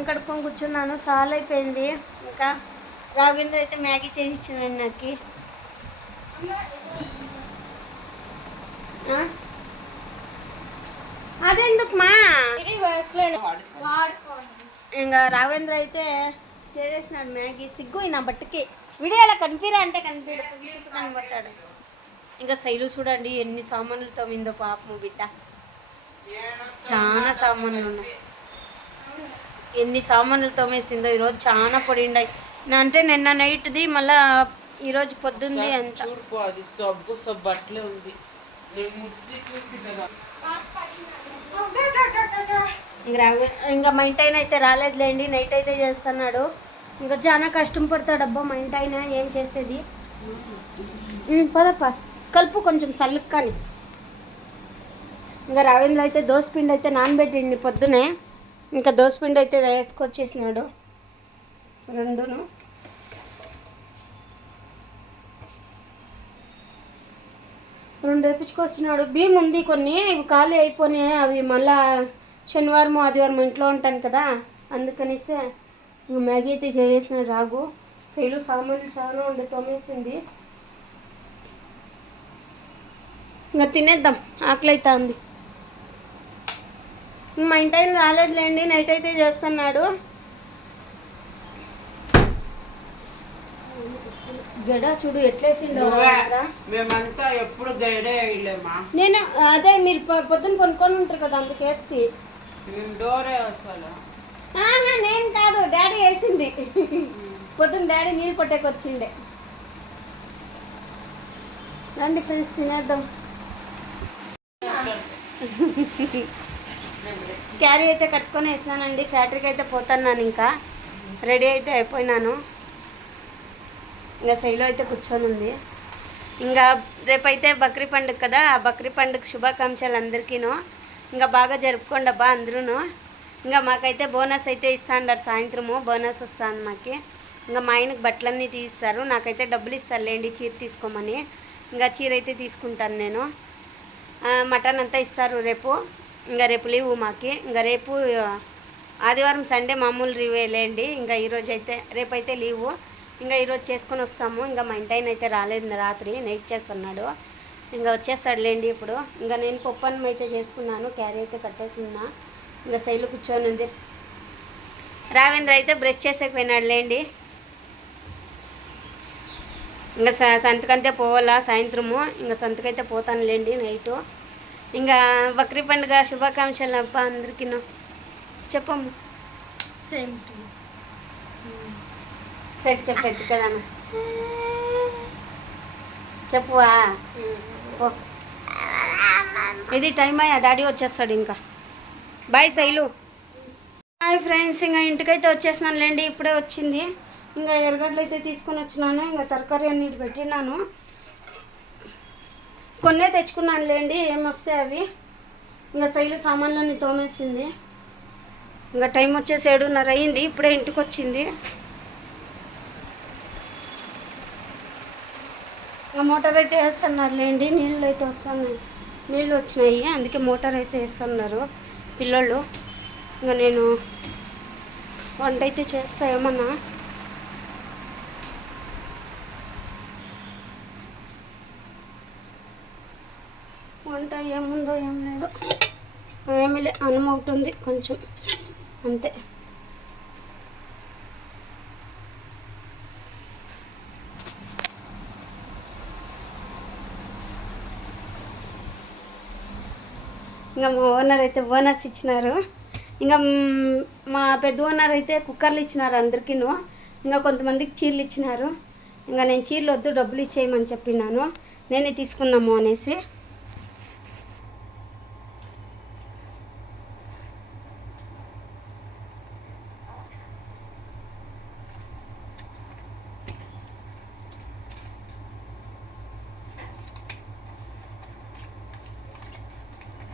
ఇప్పుడే కడుక్కొని కూర్చున్నాను. సాల్ అయిపోయింది. ఇంకా రాఘవేంద్ర అయితే మ్యాగీ చేసి ఇచ్చినాడు నాకు. ఆ? అదెందుకు మా ఇంకా రాఘవేంద్ర అయితే చేసేసినాడు మ్యాగీ. సిగ్గు నా బట్టకి. వీడియోలో కనిపిరా అంటే కనిపిడు. కనబడతాడు ఇంకా శైలు చూడండి ఎన్ని సామాన్లు తోమిందో పాపము బిడ్డ. చాలా సామాన్లు ఉన్నాయి. ఎన్ని సామాన్లు తోమేసిందో ఈరోజు చాలా పొడిండాయి నా- అంటే నిన్న నైట్ది మళ్ళా ఈరోజు పొద్దుంది అంత. అది సబ్బు సబ్బు అట్లే ఉంది. ఇంక మా ఇంటి అయితే రాలేదులేండి నైట్ అయితే చేస్తున్నాడు. ఇంకా చాలా కష్టం పడతాడు అబ్బా మా ఇంటి ఆయన ఏం చేసేది? పదప్ప కలుపు కొంచెం సల్లుకు కానీ ఇంకా రావేంద్ర అయితే దోసపిండి అయితే నానబెట్టిండి పొద్దునే. ఇంకా దోసపిండి అయితే వేసుకొచ్చేసినాడు. రెండును. రెండు వేపించుకొచ్చినాడు భీమ్ ఉంది కొన్ని ఇవి ఖాళీ అయిపోయినాయి. అవి మళ్ళా శనివారం ఆదివారం ఇంట్లో ఉంటాను కదా. అందుకనేసి మ్యాగీ అయితే చేసేసినాడు రాగు. శైలు సామాన్లు చాలా ఉండి తోమేసింది. ఇంకా తినేద్దాం. ఆకలి అవుతా ఉంది మా ఇంటి ఆయన రాలేదులేండి నైట్ అయితే చేస్తున్నాడు. గడ చూడు ఎట్లేసిండో. మేమంతా ఎప్పుడు గైడే వేయలేమా నేను అదే మీరు పొ- పొద్దున్న కొనుక్కొని ఉంటారు కదా అందుకేస్తే మేము డోరే అసలు. నేను కాదు డాడీ వేసింది. పొద్దున్న డాడీ నీళ్ళు పట్టేకి వచ్చిండే రండి ఫ్రెండ్స్ తినేద్దాం. క్యారీ అయితే కట్టుకొని వేసినానండి ఫ్యాక్టరీకి అయితే పోతున్నాను ఇంకా. రెడీ అయితే అయిపోయినాను. ఇంకా శైలు అయితే కూర్చొని ఉంది. ఇంకా రేపైతే బక్రీ పండుగ కదా ఆ బక్రీ పండుగ శుభాకాంక్షలు అందరికీను. ఇంకా బాగా జరుపుకోండి అబ్బా అందరూను. ఇంకా మాకైతే బోనస్ అయితే ఇస్తాండారు సాయంత్రము బోనస్ వస్తాను మాకి. ఇంకా మా ఆయనకి బట్టలన్నీ తీస్తారు నాకైతే డబ్బులు ఇస్తారు లేండి చీర తీసుకోమని. ఇంకా చీర అయితే తీసుకుంటాను నేను. మటన్ అంతా ఇస్తారు రేపు. ఇంకా రేపు లీవు మాకి. ఇంకా రేపు ఆదివారం సండే మామూలు రివే లేండి. ఇంకా ఈరోజు అయితే రేపైతే లీవు. ఇంకా ఈరోజు చేసుకొని వస్తాము. ఇంకా మా ఇంటి ఆయన అయితే రాలేదు రాత్రి నైట్ చేస్తున్నాడు. ఇంకా వచ్చేస్తాడు లేండి ఇప్పుడు. ఇంకా నేను పప్పు అన్నం అయితే చేసుకున్నాను క్యారీ అయితే కట్టేసుకున్నా. ఇంకా శైలు కూర్చొని ఉంది. రావేంద్ర అయితే బ్రష్ చేసేకపోయినాడు లేండి. ఇంకా స సంతకంతే పోవాలా సాయంత్రము. ఇంకా సంతకైతే పోతాను లేండి నైటు. ఇంకా బక్రీ పండుగ శుభాకాంక్షలు అబ్బా అందరికీ చెప్పమ్మ. సేమ్ సరే చెప్పేది కదా చెప్పువా. ఇది టైం అయ్యా డాడీ వచ్చేస్తాడు ఇంకా. బాయ్ శైలు. హాయ్ ఫ్రెండ్స్ ఇంకా ఇంటికైతే వచ్చేసినాను లేండి ఇప్పుడే వచ్చింది. ఇంకా ఎరగడ్డలు అయితే తీసుకొని వచ్చినాను ఇంకా తరకారీ అన్నిటి పెట్టినాను. కొన్నే తెచ్చుకున్నాను లేండి ఏమొస్తాయి అవి. ఇంకా శైలు సామాన్లన్నీ తోమేసింది. ఇంకా టైం వచ్చేసి ఏడున్నర అయింది ఇప్పుడే ఇంటికి వచ్చింది ఇంకా మోటార్ అయితే వేస్తున్నారు లేండి నీళ్ళు అయితే వస్తున్నాయి. నీళ్ళు వచ్చినాయి అందుకే మోటార్ వేసి వేస్తున్నారు పిల్లలు. ఇంకా నేను వంట అయితే చేస్తా ఏమన్నా వంట ఏముందో ఏం లేదు ఏమీ లే అన్నం ఒకటి ఉంది కొంచెం. అంతే. ఇంకా మా ఓనర్ అయితే బోనస్ ఇచ్చినారు. ఇంకా మా పెద్ద ఓనర్ అయితే కుక్కర్లు ఇచ్చినారు అందరికీను. ఇంకా కొంతమందికి చీరలు ఇచ్చినారు. ఇంకా నేను చీరలు వద్దు డబ్బులు ఇచ్చేయమని చెప్పినాను. నేనే తీసుకుందాము అనేసి.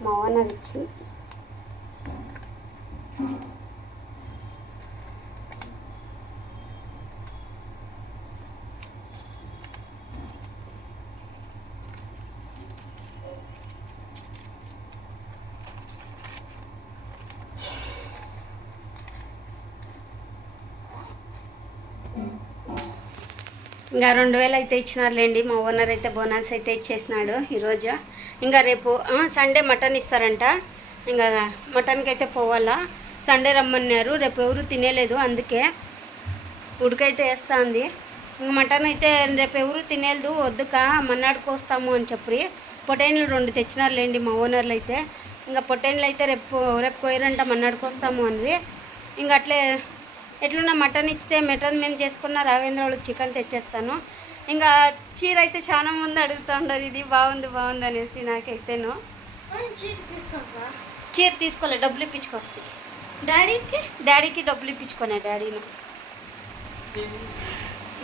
మా ఓనర్ ఇచ్చి. ఇంకా రెండు వేలు అయితే ఇచ్చినారులేండి. మా ఓనర్ అయితే బోనస్ అయితే ఇచ్చేసినాడు ఈరోజు. ఇంకా రేపు సండే మటన్ ఇస్తారంట. ఇంకా మటన్కి అయితే పోవాలా. సండే రమ్మన్నారు. రేపు ఎవరు తినేలేదు అందుకే ఉడికైతే వేస్తా ఉంది ఇంక మటన్ అయితే రేపు ఎవరు తినేలేదు వద్దుకా మన్నాడుకు వస్తాము అని చెప్పి పొటైన్లు రెండు తెచ్చినారులేండి మా ఓనర్లు అయితే ఇంకా పొటైన్లు అయితే రేపు రేపు పోయారంట మన్నాడుకు వస్తాము అని ఇంక అట్లే ఎట్లున్నా మటన్ ఇస్తే మటన్ మేము చేసుకున్న రావేంద్ర వాళ్ళకి చికెన్ తెచ్చేస్తాను. ఇంకా చీర అయితే చాలా మంది అడుగుతూ ఉండరు ఇది బాగుంది బాగుంది అనేసి నాకైతేను. చీర తీసుకుంటా చీర తీసుకోలే డబ్బులు ఇప్పించుకొస్తాయి డాడీకి? డాడీకి డబ్బులు ఇప్పించుకునే డాడీను.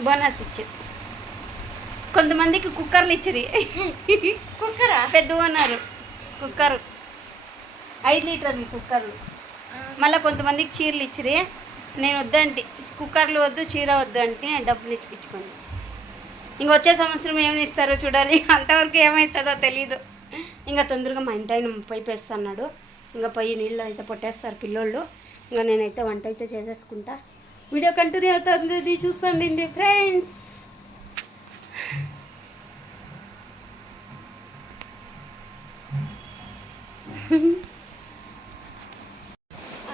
బోనస్ ఇచ్చారు కొంతమందికి కుక్కర్లు ఇచ్చిరి. కుక్కరా? పెద్ద ఓనరు కుక్కర్. ఐదు లీటర్లు కుక్కర్లు. మళ్ళీ కొంతమందికి చీరలు ఇచ్చిరి. నేను వద్దంటి కుక్కర్లు వద్దు చీర వద్దు అంటే డబ్బులు ఇప్పించుకోండి. ఇంకొచ్చే సంవత్సరం ఏమి ఇస్తారో చూడాలి. అంతవరకు ఏమవుతుందో తెలీదు. ఇంకా తొందరగా మా ఇంటి ఆయన పైపు వేస్తున్నాడు ఇంకా పొయ్యి నీళ్ళు అయితే పొట్టేస్తారు పిల్లోళ్ళు. ఇంకా నేనైతే వంట అయితే చేసేసుకుంటా. వీడియో కంటిన్యూ అవుతుంది. చూస్తుండండి ఫ్రెండ్స్.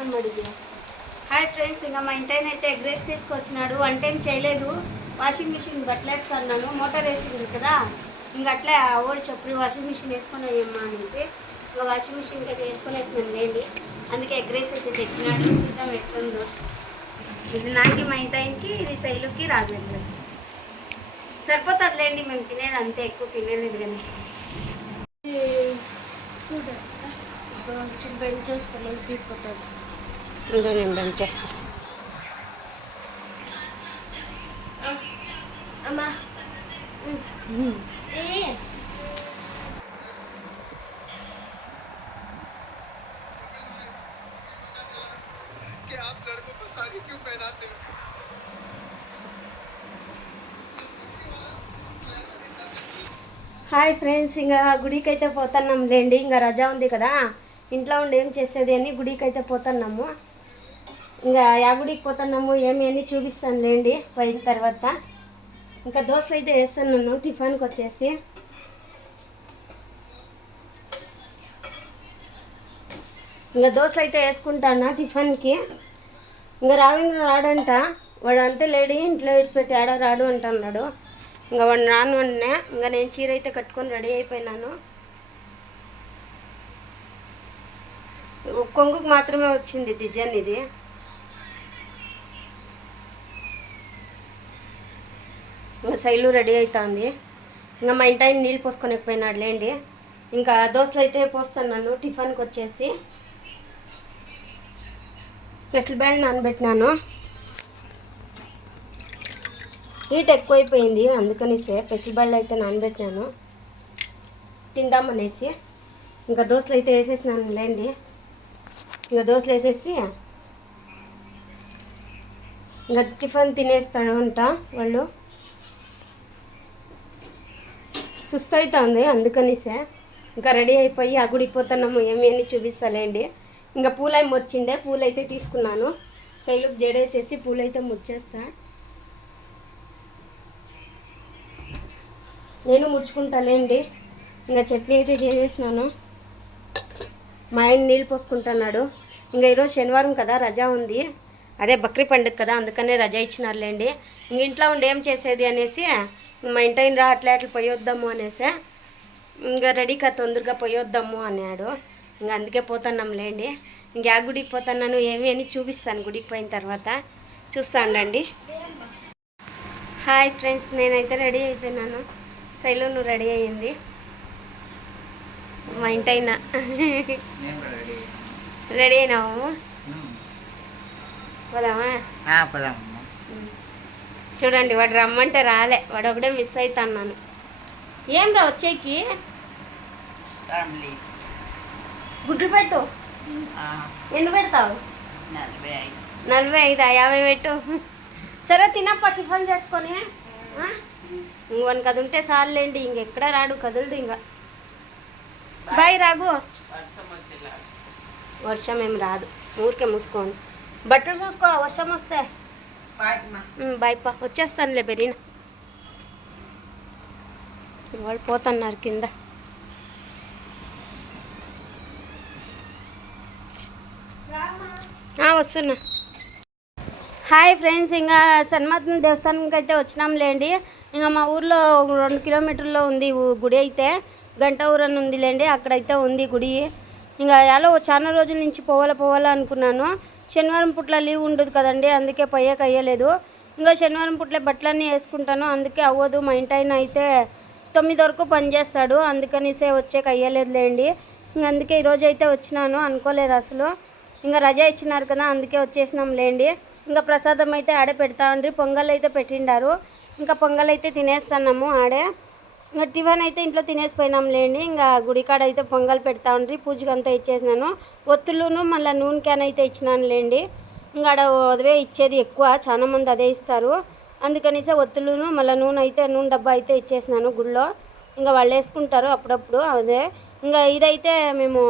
అమ్మడిగా హాయ్ ఫ్రెండ్స్ ఇంకా మా ఇంటి అయితే ఎగ్ రైస్ తీసుకొచ్చినాడు. వంట ఏం చేయలేదు. Washing machine బట్టలేస్తున్నాను. మోటార్ వేసింది కదా ఇంకా అట్లే ఆ ఓల్డ్ చెప్పి వాషింగ్ మిషన్ వేసుకుని అమ్మా అనేసి ఇంకా వాషింగ్ మిషన్కి అయితే వేసుకొని వేసినాను లేండి. అందుకే ఎగ్ రైస్ అయితే తెచ్చినాడు చూద్దాం ఎట్లుందో. ఇది నాకు మా ఇంటి ఆయనకి ఇది శైలుకి రాజేంద్ర. సరిపోతుందిలేండి మేము తినేది అంతే ఎక్కువ తినేది కానీ. స్కూటర్. కొంచెం బెండ్ చేస్తాను నేను బంద్ చేస్తాను అమ్మా ఏ హాయ్ ఫ్రెండ్స్ ఇంకా గుడికి అయితే పోతున్నాం లేండి. ఇంకా రజా ఉంది కదా ఇంట్లో ఉండి ఏం చేసేది అని గుడికి అయితే పోతున్నాము. ఇంకా యా గుడికి పోతున్నాము ఏమి అని చూపిస్తాను లేండి పోయిన తర్వాత. ఇంకా దోశలు అయితే వేస్తున్నాను టిఫిన్కి వచ్చేసి. ఇంకా దోశలు అయితే వేసుకుంటాను టిఫిన్కి. ఇంకా రావేంద్ర రాడంట వాడు అంతే లేడీ ఇంట్లో పెట్టి ఆడ రాడు అంటున్నాడు. ఇంకా వాడు రాను అన్నా ఇంకా నేను చీర అయితే కట్టుకొని రెడీ అయిపోయినాను. కొంగుకు మాత్రమే వచ్చింది డిజైన్ ఇది. ఇంకా శైలు రెడీ అవుతుంది ఇంకా మా ఇంటి ఆయన నీళ్ళు పోసుకొని పోయినాడు లేండి. ఇంకా దోశలు అయితే పోస్తున్నాను టిఫిన్కి వచ్చేసి. పెసలు బ్యాండ్ నానబెట్టినాను. హీట్ ఎక్కువైపోయింది అందుకనిసే పెసలు బ్యాండ్ అయితే నానబెట్టినాను. తిందామనేసి. ఇంకా దోశలు అయితే వేసేసినాను లేండి. ఇంకా దోశలు వేసేసి. ఇంకా టిఫిన్ తినేస్తాడు అంట వాళ్ళు. సుస్థ అవుతుంది అందుకనిసే ఇంకా రెడీ అయిపోయి ఆ గుడికి పోతున్నాము ఏమి అని చూపిస్తాలేండి. ఇంకా పూలైమ్ వచ్చిండే పూలైతే తీసుకున్నాను. శైలుకు జడేసేసి పూలైతే ముచ్చేస్తా. నేను ముడుచుకుంటాలేండి ఇంకా చట్నీ అయితే చేసేసినాను. మా ఆయన నీళ్ళు పోసుకుంటున్నాడు. ఇంకా ఈరోజు శనివారం కదా రజా ఉంది. అదే బక్రీ పండుగ కదా అందుకనే రజా ఇచ్చినారులేండి. ఇంక ఇంట్లో ఉండి ఏం చేసేది అనేసి మా ఇంటి ఆయన రా అట్లా అట్లా పోయొద్దాము అనేసి ఇంకా రెడీగా తొందరగా పోయొద్దాము అన్నాడు. ఇంకా అందుకే పోతున్నాం లేండి. ఇంకా ఆ గుడికి పోతున్నాను ఏమి అని చూపిస్తాను. గుడికి పోయిన తర్వాత చూస్తా ఉండండి. హాయ్ ఫ్రెండ్స్ నేనైతే రెడీ అయిపోయినాను. శైలు నువ్వు రెడీ అయ్యింది. మా ఇంటి అయినా. రెడీ అయినావు? పోదామా? పదమ్మా చూడండి వాడు రమ్మంటే రాలే. వాడు ఒకడే మిస్ అవుతున్నాను ఏం రా వచ్చేకి? గుడ్లు పెట్టు. ఎన్ని పెడతావు? నలభై ఐదు. యాభై పెట్టు. సరే తినప్ప టిఫిన్ చేసుకొని. ఇంకొని కదుంటే చాలండి ఇంకెక్కడ రాడు కదులుడు ఇంకా బాయ్ రాగు వర్షం ఏం రాదు. ఊరికే మూసుకోండి. బట్టలు చూసుకో వర్షం వస్తే. బాయ్ పా వచ్చేస్తానులే బెరీనా. వాళ్ళు పోతున్నారు కింద. వస్తున్నా. హాయ్ ఫ్రెండ్స్ ఇంకా సన్మాతం దేవస్థానంకి అయితే వచ్చినాంలేండి ఇంకా మా ఊర్లో రెండు కిలోమీటర్లో ఉంది గుడి అయితే. గంట ఊరని అని ఉందిలేండి అక్కడైతే ఉంది గుడి. ఇంకా ఎలా చాలా రోజుల నుంచి పోవాలా పోవాలా అనుకున్నాను. శనివారం పుట్ల లీవ్ ఉండదు కదండి అందుకే పోయాక అయ్యలేదు. ఇంకా శనివారం పుట్ల బట్టలన్నీ వేసుకుంటాను అందుకే అవ్వదు. మా ఇంటి ఆయన అయితే తొమ్మిది వరకు పని చేస్తాడు అందుకనిసే వచ్చాక అయ్యలేదులేండి. ఇంక అందుకే ఈరోజు అయితే వచ్చినాను అనుకోలేదు అసలు. ఇంకా రజా ఇచ్చినారు కదా అందుకే వచ్చేసినాం లేండి. ఇంకా ప్రసాదం అయితే ఆడే పెడతా ఉండ్రి పొంగల్ అయితే పెట్టిండారు. ఇంకా పొంగల్ అయితే తినేస్తున్నాము ఆడే. ఇంకా టిఫిన్ అయితే ఇంట్లో తినేసిపోయినాం లేండి. ఇంకా గుడికాడ అయితే పొంగల్ పెడతా ఉండ్రి. పూజకి అంతా ఇచ్చేసినాను. ఒత్తులును మళ్ళీ నూనె క్యాన్ అయితే ఇచ్చినాను లేండి. ఇంకా ఆడ అదే ఇచ్చేది ఎక్కువ. చాలా మంది అదే ఇస్తారు. అందుకనేసి ఒత్తులును మళ్ళీ నూనె అయితే నూనె డబ్బా అయితే ఇచ్చేసినాను గుళ్ళో. ఇంకా వాళ్ళు వేసుకుంటారు అప్పుడప్పుడు అదే. ఇంకా ఇదైతే మేము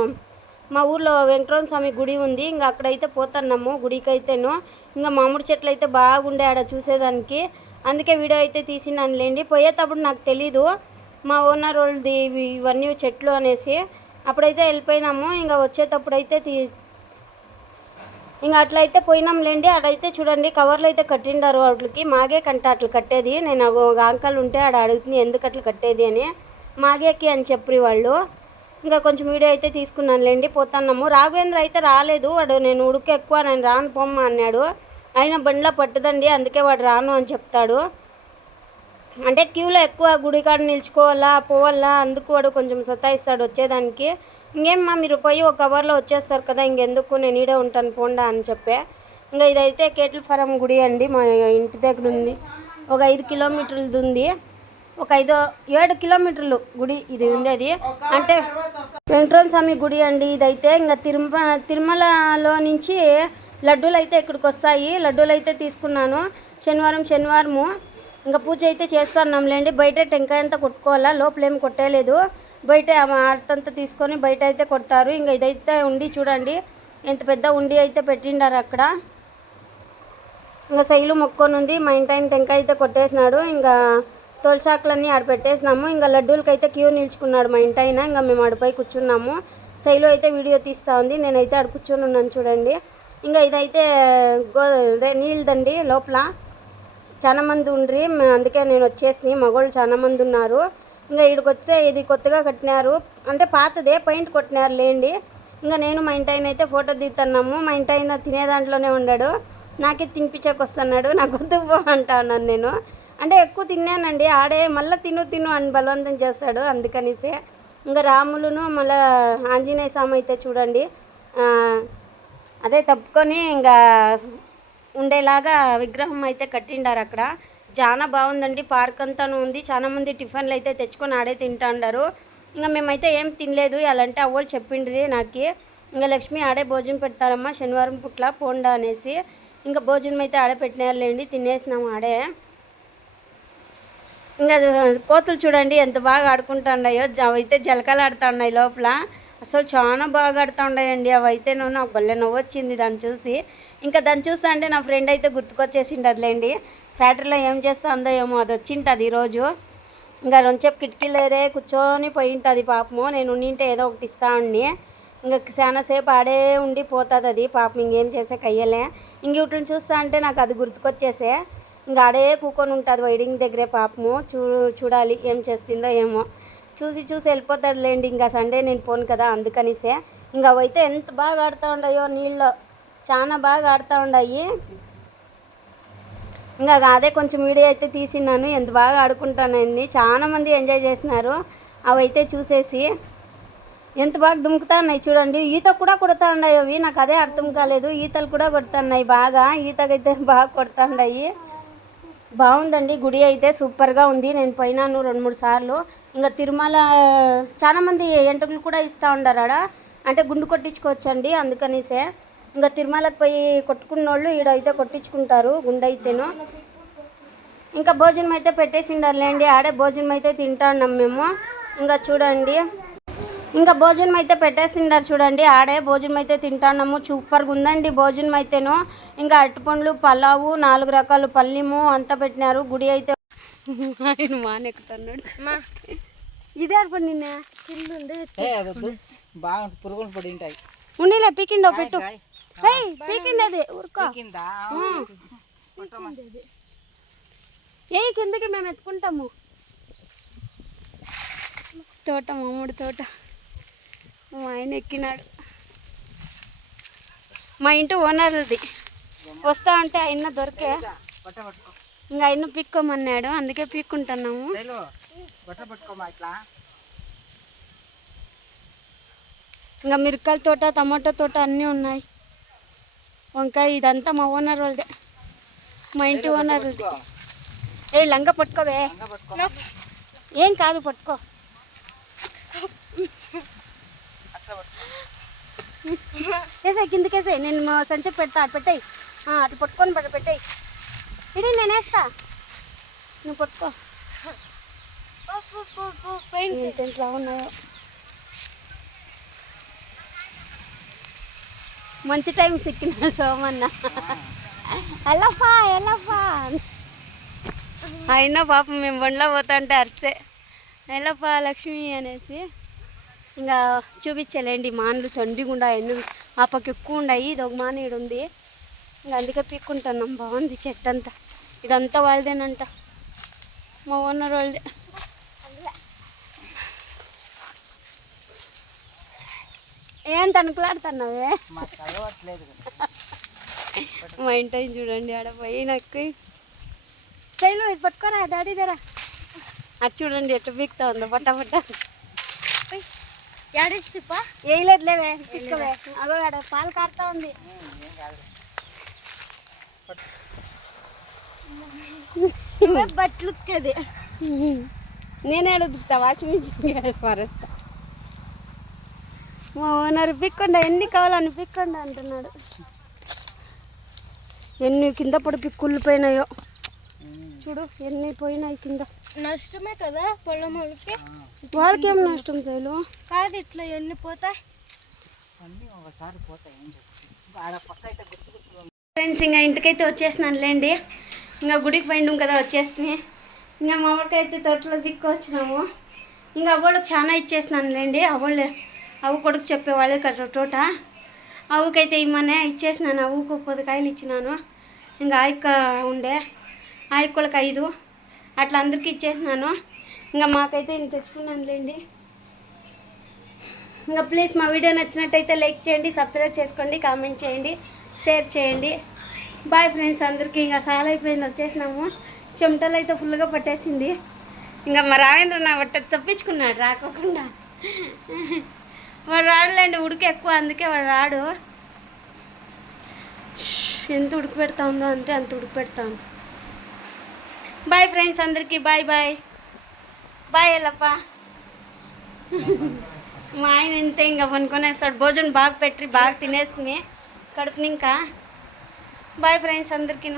మా ఊర్లో వెంకటరమణ స్వామి గుడి ఉంది. ఇంకా అక్కడైతే పోతున్నాము గుడికి అయితేను ఇంకా మామిడి చెట్లు అయితే బాగుండే ఆడ చూసేదానికి. అందుకే వీడియో అయితే తీసినాను లేండి. పోయేటప్పుడు నాకు తెలీదు. మా ఓనర్ వాళ్ళది ఇవన్నీ చెట్లు అనేసి అప్పుడైతే వెళ్ళిపోయినాము. ఇంకా వచ్చేటప్పుడైతే తీ ఇంకా అట్లయితే పోయినాంలేండి. అడైతే చూడండి కవర్లు అయితే కట్టిండారు వాటికి. మాగే కంట అట్లా కట్టేది. నేను ఒక అంకల్ ఉంటే ఆడ అడుగుతుంది ఎందుకు అట్లా కట్టేది? అని. మాగేకి అని చెప్పి వాళ్ళు. ఇంకా కొంచెం వీడియో అయితే తీసుకున్నానులేండి పోతున్నాము. రాఘవేంద్ర అయితే రాలేదు. వాడు నేను ఉడుకు ఎక్కువ నేను రాను పొమ్మ అన్నాడు. అయినా బండిలో పట్టదండి అందుకే వాడు రాను అని చెప్తాడు. అంటే క్యూలో ఎక్కువ గుడికాడ నిల్చుకోవాలా పోవాలా అందుకు వాడు కొంచెం సతాయిస్తాడు వచ్చేదానికి. ఇంకేమ్మా మీరు పోయి ఒక అవర్లో వచ్చేస్తారు కదా ఇంకెందుకు నేను ఈడే ఉంటాను పోండా అని చెప్పే. ఇంకా ఇదైతే కేటిల్ ఫారం గుడి అండి మా ఇంటి దగ్గర ఉంది ఒక ఐదు కిలోమీటర్లది ఉంది. ఒక ఐదు ఏడు కిలోమీటర్లు గుడి ఇది ఉండేది. అంటే వెంకటరమణ స్వామి గుడి అండి ఇదైతే. ఇంకా తిరుమ తిరుమలలో నుంచి లడ్డూలు అయితే ఇక్కడికి వస్తాయి లడ్డూలు అయితే తీసుకున్నాను. శనివారం శనివారము. ఇంకా పూజ అయితే చేస్తున్నాంలేండి. బయట టెంకాయ అంతా కొట్టుకోవాలా? లోపలేం కొట్టేయలేదు. బయట అర్థంతా తీసుకొని బయట అయితే కొడతారు. ఇంకా ఇదైతే ఉండి చూడండి. ఎంత పెద్ద ఉండి అయితే పెట్టిండారు అక్కడ. ఇంకా శైలు మొక్కొని మా ఇంటి టెంకాయ అయితే కొట్టేసినాడు. ఇంకా తొలిశాకులన్నీ ఆడ పెట్టేసినాము. ఇంకా లడ్డూలకి అయితే క్యూ నిల్చుకున్నాడు మా ఇంటి ఇంకా మేము ఆడిపై కూర్చున్నాము. శైలు అయితే వీడియో తీస్తూ ఉంది. నేనైతే ఆడ కూర్చొని ఉన్నాను చూడండి. ఇంకా ఇదైతే గో నీళ్ళదండి లోపల. చాలా మంది ఉండ్రి అందుకే నేను వచ్చేసి మగవాళ్ళు చాలా మంది ఉన్నారు. ఇంకా ఇక్కడికి వస్తే ఇది కొత్తగా కట్టినారు. అంటే పాతదే పెయింట్ కొట్టినారు లేండి. ఇంకా నేను మా ఇంటి ఆయన అయితే ఫోటో దిగుతున్నాము. మా ఇంటి ఆయన తినే దాంట్లోనే ఉన్నాడు నాకే తినిపించక వస్తున్నాడు నాకు వద్దు అంటాను అంటా నేను. అంటే ఎక్కువ తిన్నానండి. ఆడే మళ్ళీ తిను తిను అని బలవంతం చేస్తాడు అందుకనిసే. ఇంకా రాములును మళ్ళీ ఆంజనేయ స్వామి అయితే చూడండి. అదే తప్పుకొని ఇంకా ఉండేలాగా విగ్రహం అయితే కట్టిండారు అక్కడ. చాలా బాగుందండి పార్క్ అంతా ఉంది. చాలా మంది టిఫిన్లు అయితే తెచ్చుకొని ఆడే తింటాండారు. ఇంకా మేమైతే ఏం తినలేదు. అలాంటి అవ్వలు చెప్పిండ్రి నాకు. ఇంకా లక్ష్మి ఆడే భోజనం పెడతారమ్మా శనివారం పుట్ల పోండా అనేసి. ఇంకా భోజనం అయితే ఆడే పెట్టినారులేండి తినేసినాం ఆడే. ఇంకా కోతులు చూడండి ఎంత బాగా ఆడుకుంటున్నాయో. అవి అయితే జలకాలు ఆడుతున్నాయి లోపల. అసలు చాలా బాగా ఆడుతున్నాయండి అవి అయితే నాకు భలే నవ్వు వచ్చింది దాన్ని చూసి. ఇంకా దాన్ని చూస్తా అంటే నా ఫ్రెండ్ అయితే గుర్తుకొచ్చేసిండదులేండి. ఫ్యాక్టరీలో ఏం చేస్తుందో ఏమో అది వచ్చింటుంది ఈరోజు. ఇంకా రొంచెప్ కిటికీలేరే కూర్చొని పోయి ఉంటుంది పాపము. నేను ఉండింటే ఏదో ఒకటి ఇస్తా ఉండి. ఇంకా చాలాసేపు ఆడే ఉండి పోతుంది అది. పాపం ఇంకేం చేసే కయ్యలే ఇంక వీటిని చూస్తా అంటే నాకు అది గుర్తుకొచ్చేసే. ఇంకా ఆడే కూకొని ఉంటుంది వైడింగ్ దగ్గరే పాపము. చూ చూడాలి ఏం చేస్తుందో ఏమో. చూసి చూసి వెళ్ళిపోతాడులేండి. ఇంకా సండే నేను పోను కదా అందుకనిసే. ఇంకా అవైతే ఎంత బాగా ఆడుతూ ఉండయో నీళ్ళు చాలా బాగా ఆడుతూ ఉన్నాయి ఇంకా అదే కొంచెం వీడియో అయితే తీసినాను ఎంత బాగా ఆడుకుంటానండి చాలా మంది ఎంజాయ్ చేసినారు అవైతే చూసేసి ఎంత బాగా దుముకుతా ఉన్నాయి చూడండి. ఈత కూడా కొడతా ఉన్నాయి అవి. నాకు అదే అర్థం కాలేదు. ఈతలు కూడా కొడుతున్నాయి బాగా. ఈతకైతే బాగా కొడుతున్నాయి బాగుందండి. గుడి అయితే సూపర్గా ఉంది. నేను పోయినాను రెండు మూడు సార్లు. ఇంకా తిరుమల చాలామంది ఎంటకులు ఎంట్రుకలు కూడా ఇస్తూ ఉండారు ఆడ. అంటే గుండు కొట్టించుకోవచ్చండి. అందుకనేసే ఇంకా తిరుమలకు పోయి కొట్టుకున్న వాళ్ళు ఈడైతే కొట్టించుకుంటారు గుండె అయితేను ఇంకా భోజనం అయితే పెట్టేసిండారులేండి ఆడే భోజనం అయితే తింటాన్నాం మేము. ఇంకా చూడండి. ఇంకా భోజనం అయితే పెట్టేసిండారు చూడండి. ఆడే భోజనం అయితే తింటాన్నాము. సూపర్గా ఉందండి భోజనం అయితేను. ఇంకా అరటిపండ్లు పలావు నాలుగు రకాల పల్లిము అంతా పెట్టినారు. గుడి అయితే ఆయన మానెక్కుతున్నాడు. ఇదే నిన్న. బాగా పురుగులు పడి ఉంటాయి ఉన్నిలే పీకిండో పెట్టు. ఏయ్ పీకిండేది ఊరుకో ఏ కిందకి మేము ఎత్తుకుంటాము. తోట మామిడి తోట. మా ఆయన ఎక్కినాడు. మా ఇంటి ఓనర్ది. వస్తా ఉంటే ఆయన దొరికే. ఇంకా ఆయన పీక్కోమన్నాడు అందుకే పీక్కుంటున్నాము శైలు బట్ట పట్టుకోమా ఇట్లా ఇంకా మిరకాయల తోట టమాటో తోట అన్నీ ఉన్నాయి. వంకాయ ఇదంతా మా ఓనర్ వాళ్ళదే. మా ఇంటి ఓనర్. ఏ లంగా పట్టుకోవే ఏం కాదు పట్టుకో. వేసే. కిందకేసే నేను మా సంచి పెడతా అటు పెట్టేయి. అటు పట్టుకొని పట్టు పెట్టేయి. ఇడి నేను వేస్తా. నువ్వు పట్టుకో. ఉన్నాయో. మంచి టైం సిక్కినాడు సోమన్న. ఎల్లప్పా ఎల్లప్పా అయినా పాపం మేము బండ్లో పోతుంటే అరిసే. ఎల్లప్పా లక్ష్మి అనేసి ఇంకా చూపించలేండి. మాన్లు తండిగుండా ఎన్ను ఆ పక్క ఎక్కువ ఉన్నాయి ఇది ఒక మాన ఉంది. ఇంకా అందుకే పీక్కుంటున్నాం. బాగుంది చెట్టు అంతా. ఇదంతా వాళ్ళదేనంట. మా ఓనర్ వాళ్ళదే. ఏం తణుకులాడుతున్నావే. మా ఇంటి చూడండి ఆడ పోయినక్కి శైలు ఇటు పట్టుకోరా డాడీ దగ్గర. అది చూడండి ఎట్లా పీకుతా ఉందో యాడిస్తిపా వేయలేదు లేవే పిక్కవే. అగో ఆడ పాలు కారుతా ఉంది. ఉతికేది. నేనే అడుగుతా వాషింగ్ మిషన్ మారేస్తా మా ఓనర్ పిక్కండి ఎన్ని కావాలని పిక్కండి అంటున్నాడు. ఎన్ని కింద పడి పిక్కుళ్ళు పోయినాయో. చూడు ఎన్ని పోయినాయి కింద. నష్టమే కదా పొలం వాళ్ళకి? వాళ్ళకి ఏం నష్టం శైలు కాదు ఇట్లా ఎన్ని పోతాయి? అన్నీ ఒకసారి పోతాయి ఏం చేస్తాం? ఫ్రెండ్స్ ఇంకా ఇంటికైతే వచ్చేసినాను లేండి. ఇంకా గుడికి పోయిండు కదా వచ్చేస్తే ఇంకా మామిడికాయ అయితే తోటలో పిక్కు వచ్చినాము ఇంకా అవ్వళ్ళకి చాలా ఇచ్చేసినాను లేండి. అవ్వళ్ళు అవు కొడుకు చెప్పేవాళ్ళు ఇక్కడ తోట. అవుకైతే ఇమ్మనే ఇచ్చేసినాను అవుకు పది కాయలు ఇచ్చినాను. ఇంకా ఆయక్క ఉండే ఆయక్కులకు ఐదు. అట్లా అందరికీ ఇచ్చేసినాను. ఇంకా మాకైతే ఇంత తెచ్చుకున్నాను లేండి. ఇంకా ప్లీజ్ మా వీడియో నచ్చినట్టయితే లైక్ చేయండి సబ్స్క్రైబ్ చేసుకోండి కామెంట్ చేయండి షేర్ చేయండి. బాయ్ ఫ్రెండ్స్ అందరికీ ఇంకా చాలా అయిపోయింది వచ్చేసినాము. చెమటలు అయితే ఫుల్గా పట్టేసింది. ఇంకా మా రావేంద్ర నా బట్ట తప్పించుకున్నాడు రాకోకుండా. వాడు రాడులేండి ఉడుకు ఎక్కువ అందుకే వాడు రాడు. ఎంత ఉడుకు పెడతా ఉందో అంటే అంత ఉడుకు పెడతాం బాయ్ ఫ్రెండ్స్ అందరికీ బాయ్ బాయ్. బాయ్ ఎల్లప్ప. మా ఆయన ఇంత ఇంకా పనుకొనేస్తాడు. భోజనం బాగా పెట్టి బాగా తినేస్తుంది. కడుపుని ఇంకా బాయ్ ఫ్రెండ్స్ అందరికీ